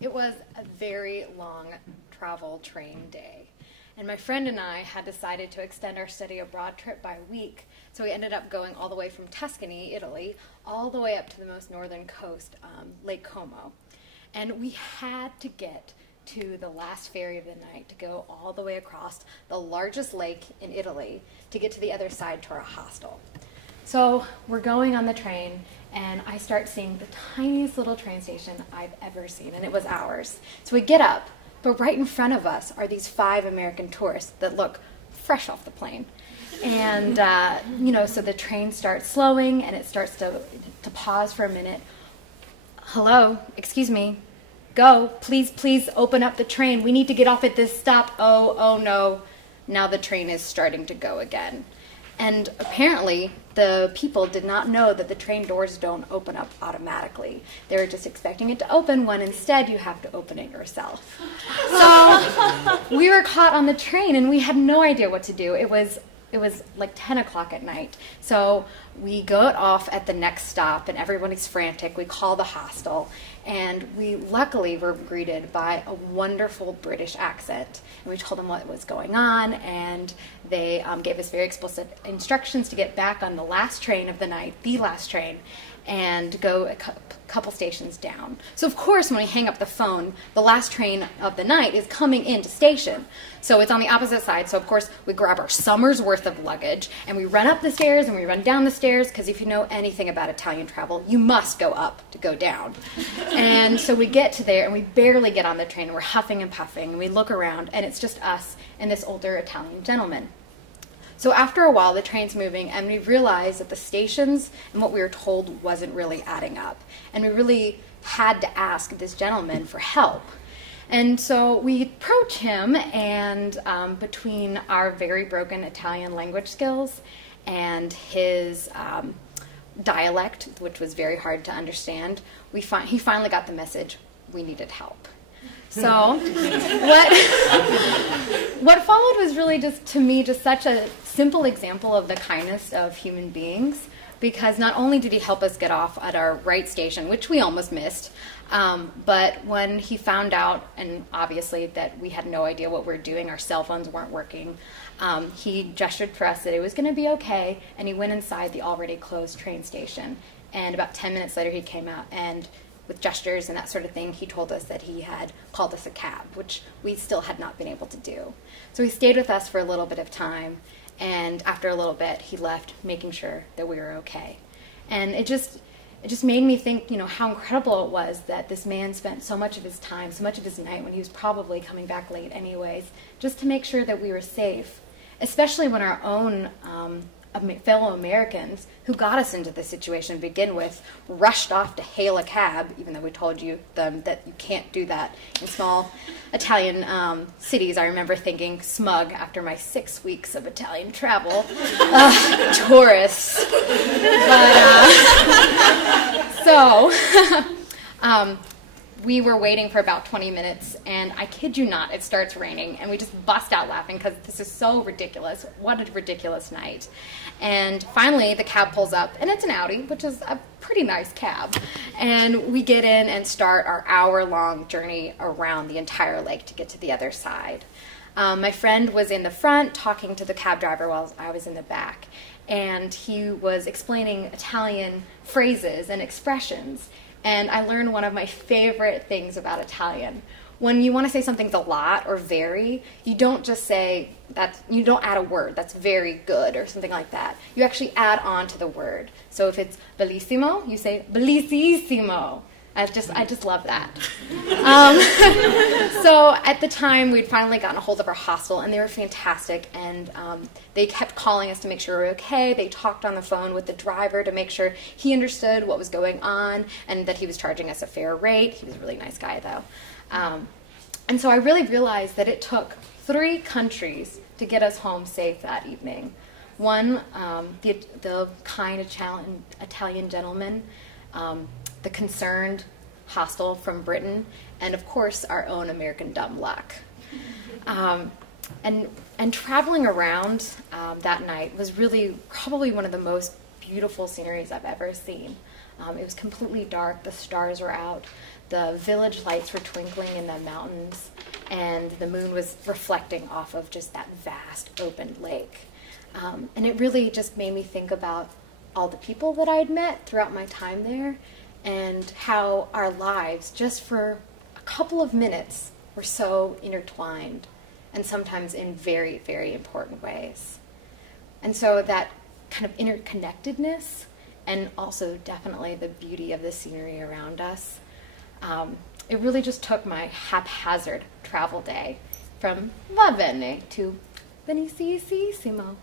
It was a very long travel train day. And my friend and I had decided to extend our study abroad trip by a week. So we ended up going all the way from Tuscany, Italy, all the way up to the most northern coast, Lake Como. And we had to get to the last ferry of the night to go all the way across the largest lake in Italy to get to the other side to our hostel. So we're going on the train, and I start seeing the tiniest little train station I've ever seen, and it was ours. So we get up, but right in front of us are these 5 American tourists that look fresh off the plane. And, so the train starts slowing, and it starts to pause for a minute. Hello, excuse me, go, please open up the train. We need to get off at this stop. Oh no, now the train is starting to go again. And apparently, the people did not know that the train doors don't open up automatically. They were just expecting it to open when instead you have to open it yourself. So we were caught on the train and we had no idea what to do. It was like 10 o'clock at night. So we go off at the next stop and everybody's frantic. We call the hostel and we luckily were greeted by a wonderful British accent. And we told them what was going on, and they gave us very explicit instructions to get back on the last train of the night, the last train, and go a couple stations down. So of course, when we hang up the phone, the last train of the night is coming into station. So it's on the opposite side. So of course, we grab our summer's worth of luggage and we run up the stairs and we run down the stairs, because if you know anything about Italian travel, you must go up to go down. And so we get to there and we barely get on the train. We're huffing and puffing and we look around and it's just us and this older Italian gentleman. So after a while, the train's moving, and we realized that the stations and what we were told wasn't really adding up. And we really had to ask this gentleman for help. And so we approach him, and between our very broken Italian language skills and his dialect, which was very hard to understand, he finally got the message: we needed help. So what followed was really just, to me, just such a simple example of the kindness of human beings, because not only did he help us get off at our right station, which we almost missed, but when he found out, and obviously that we had no idea what we were doing, our cell phones weren't working, he gestured for us that it was going to be okay, and he went inside the already closed train station. And about 10 minutes later, he came out, and with gestures and that sort of thing, he told us that he had called us a cab, which we still had not been able to do. So he stayed with us for a little bit of time, and after a little bit, he left, making sure that we were okay. And it just made me think, how incredible it was that this man spent so much of his time, so much of his night, when he was probably coming back late anyways, just to make sure that we were safe, especially when our own fellow Americans who got us into this situation to begin with rushed off to hail a cab, even though we told them that you can't do that in small Italian cities. I remember thinking, smug after my 6 weeks of Italian travel, tourists. But we were waiting for about 20 minutes, and I kid you not, it starts raining, and we just bust out laughing because this is so ridiculous. What a ridiculous night. And finally, the cab pulls up, and it's an Audi, which is a pretty nice cab. And we get in and start our hour-long journey around the entire lake to get to the other side. My friend was in the front talking to the cab driver while I was in the back, and he was explaining Italian phrases and expressions. And I learned one of my favorite things about Italian. When you want to say something's a lot or very, you don't just say you don't add a word, that's very good or something like that. You actually add on to the word. So if it's bellissimo, you say bellissimo. I just love that. So at the time, we'd finally gotten a hold of our hostel, and they were fantastic, and they kept calling us to make sure we were okay. They talked on the phone with the driver to make sure he understood what was going on and that he was charging us a fair rate. He was a really nice guy, though. And so I really realized that it took 3 countries to get us home safe that evening. One, the kind Italian gentleman, the concerned hostel from Britain, and of course our own American dumb luck. And traveling around that night was really probably one of the most beautiful sceneries I've ever seen. It was completely dark, the stars were out, the village lights were twinkling in the mountains, and the moon was reflecting off of just that vast open lake. And it really just made me think about all the people that I had met throughout my time there, and how our lives, just for a couple of minutes, were so intertwined, and sometimes in very, very important ways. And so that kind of interconnectedness, and also definitely the beauty of the scenery around us, it really just took my haphazard travel day from va bene to benissimo.